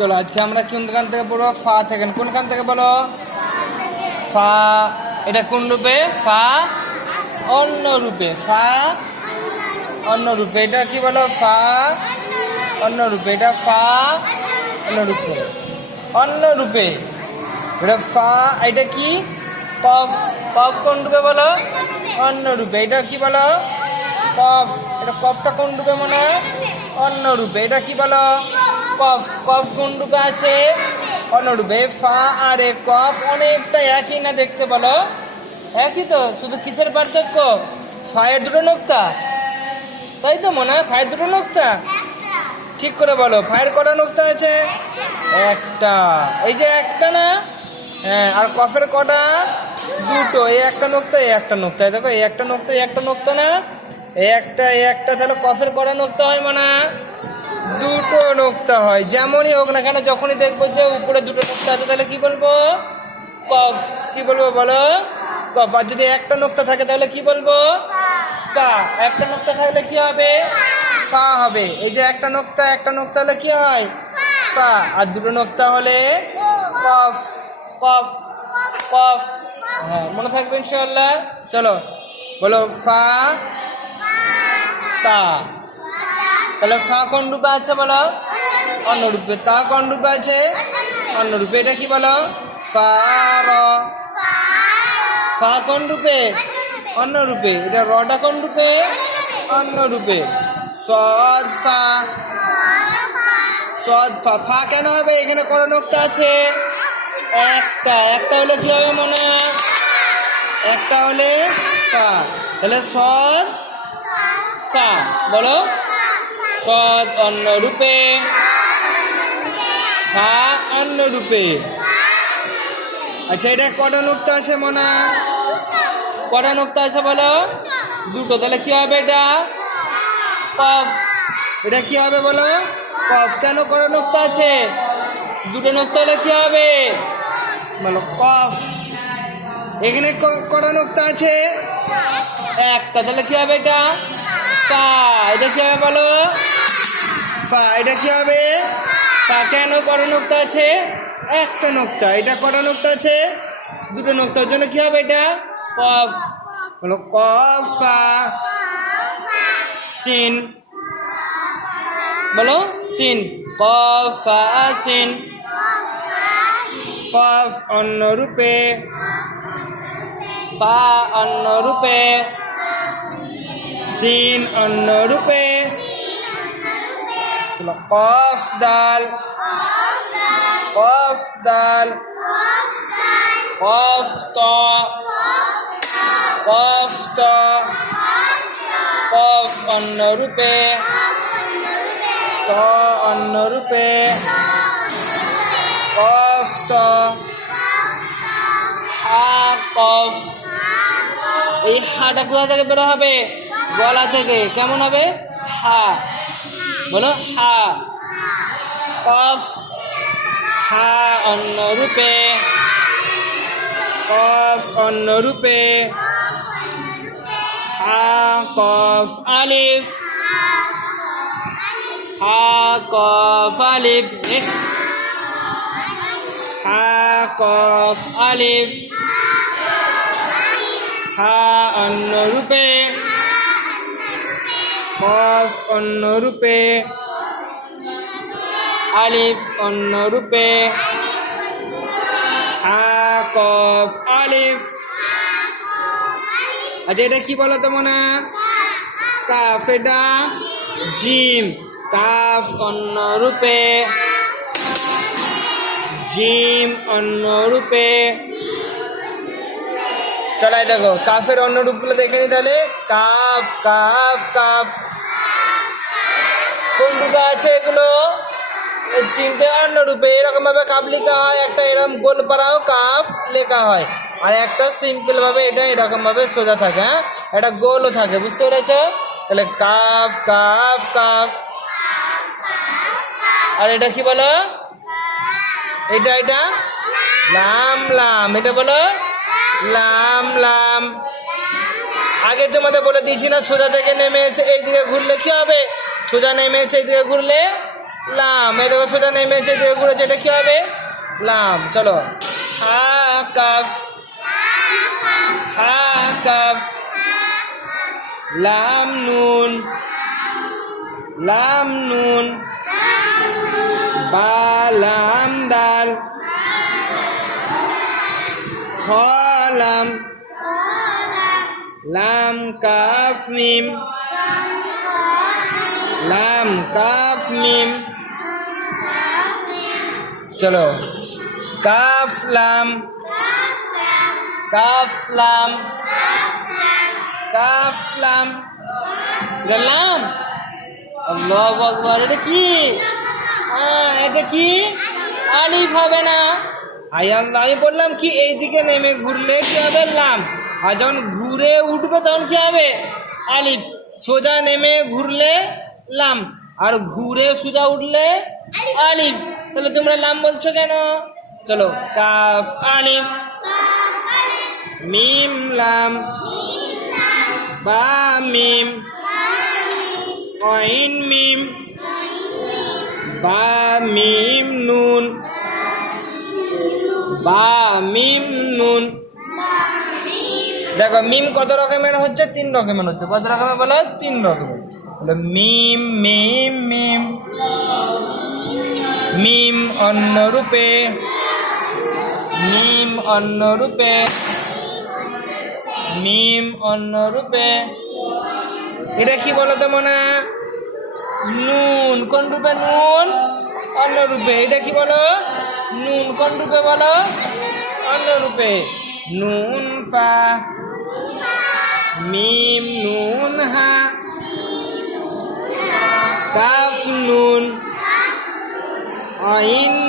চলো, আজকে আমরা কোন গান থেকে পড়ব ফা থেকে। কোন গান থেকে বলো? ফা, এটা কোন রূপে? ফা অন্য রূপে। ফা অন্য রূপে। এটা কি বলো? ফা অন্য রূপে। এটা ফা অন্য রূপে। অন্য রূপে। এটা ফা, এটা কি? কফ কফ কোন রূপে বলো? অন্য রূপে। এটা কি বলো? কফ এটা কফটা কোন রূপে মনে হয়? অন্য রূপে। এটা কি বলো? কফ কফ কোন রূপে আছে। অন্য ফা আর এ কফ, অনেকটা একই না দেখতে বলো? একই তো, শুধু কিসের পার্থক্য? ফায়ের দুটো নোক্তা? তাই তো মনে হয় ফায়ের দুটো নোক্তা? ঠিক করে বলো, ফায়ের কটা নোক্তা আছে? একটা। এই যে একটা না? হ্যাঁ আর কফের কটা? দুটো। এই একটা নোক্তা, এই একটা নোক্তা। দেখো, এই একটা নোক্তা, এই একটা নোক্তা না? এই একটা এই একটা, তাহলে কফের কটা নোক্তা হয় মানে? দুটো নোক্তা হয়, যেমনই হোক না কেন, যখনই দেখব যে উপরে দুটো নোক্তা আছে, তাহলে কি বলব? কফ। কি বলব বলো? কফ। আর যদি একটা নোক্তা থাকে, তাহলে কি বলব? সা একটা নোক্তা থাকলে কি হবে? সা হবে। এই যে একটা নোক্তা একটা নোক্তা হলে কি হয়? সা আর দুটো নোক্তা হলে কফ। কফ। কফ। হ্যাঁ মনে থাকবে ইনশাল্লাহ চলো, বলো, ফা। তা। তাহলে ফা কোন রূপে আছে বলো? অন্য রূপে তা কোন রূপে আছে? অন্য রূপে এটা কি বলো? ফা, র। কোন রূপে? অন্য রূপে। এটা রটা কোন রূপে? অন্য রূপে। সদ, ফা। সদ, ফা। ফা কেন হবে? এখানে কোন নোক্তা আছে? একটা। একটা হলে কি হবে মনে হয়? একটা হলে ফা। তাহলে সদ, ফা। বলো। সদ অন্য রূপে ফা অন্য রূপে আচ্ছা এটা কটা নোক্তা আছে মনে? কটা নোক্তা আছে বলো? দুটো। তাহলে কি হবে এটা? কফ। এটা কি হবে বলো? কফ। কেন কটা নোক্তা আছে? দুটো নোক্তা হলে কি হবে? বলো, কফ। এখানে কটা নোক্তা আছে? একটা। তাহলে কি হবে এটা? ফা এটা কি হবে বলো? ফা এটা কি হবে? ফা কেন কটা নোক্তা আছে? একটা নোক্তা এটা কটা নোক্তা আছে? দুটো নোক্তার জন্য কি হবে এটা? কফ। বলো কফ ফা। সিন। বলো সিন। কফ ফা সিন। কফ অন্য রূপে। ফা অন্য রূপে। সিন অন্য রূপে কফ দাল কফ দাল কফ ত। কফ ত। কফ অন্য রূপে ত অন্য রূপে কফ ত। হা কফ। এই হাটা কোথা থেকে বেরো হবে? গলা থেকে, কেমন হবে? হা। বলো, হা। কফ। হা, অন্য রূপে। কফ, অন্য রূপে। হা, কফ, আলিফ। হা, কফ, আলিফ। হা, কফ, আলিফ। হা, অন্য রূপে। কফ অন্য রূপে। আলিফ অন্য রূপে। হা আলিফ। আচ্ছা এটা কি বলো তো মনে? কাফ, এটা জিম। কাফ অন্য রূপে। জিম অন্য রূপে। চলাই দেখো, কাফের অন্য রূপগুলো দেখে নি তাহলে। কাফ কাফ কাফ। কোন রূপে আছে এগুলো? তিনটে অন্য রূপে। এরকম ভাবে কাপ লেখা হয়, একটা এরকম গোল পাড়াও কাফ লেখা হয়। আর একটা সিম্পল ভাবে এটা এরকম ভাবে সোজা থাকে হ্যাঁ? এটা গোলও থাকে, বুঝতে পেরেছ? তাহলে কাফ কাফ কাফ। আর এটা কি বলো? এটা এটা? লাম লাম। এটা বলো? লাম লাম। আগে তোমাদের বলে দিয়েছি না, সোজা থেকে নেমে এসে এইদিকে ঘুরলে কি হবে? সোজা নেমে এসে এইদিকে ঘুরলে লাম। এই দেখো, সোজা নেমেছে দিয়ে ঘুরেছে, এটা কি হবে? লাম। চলো। হা, কাফ। হা, কাফ। লাম, নুন। লাম, নুন। বা, লাম, দাল। খ লাম লাম কাফ মিম লাম কাফ মিম চলো কাফ লাম কাফ লাম কাফ লাম লাম এটা কি এটা কি আলিফ হবে না. আল্লাহ, আমি বললাম কি এই দিকে নেমে ঘুরলে কি হবে? লাম। আর যখন ঘুরে উঠবে তখন কি হবে? আলিফ। সোজা নেমে ঘুরলে লাম। আর ঘুরে সোজা উঠলে আলিফ। তাহলে তোমরা লাম বলছো কেন? চলো, কাফ, আলিফ। মিম, লাম। বা, মিম। অইন, মিম। বা, মিম নুন বা মিম নুন। দেখো, মিম কত রকমের হচ্ছে? তিন রকমের হচ্ছে। কত রকমের বলো? তিন রকমের বলো, মিম মিম মিম। মিম অন্য রূপে। মিম অন্য রূপে। মিম অন্য রূপে। এটা কি বলো তো, মনে? নুন। কোন রূপে নুন? অন্য রূপে। এটা কি বলো? নুন কোন রূপে বলো? অন্য রূপে। নুন ফা। মিম নুন হা। কাফ নুন। আইন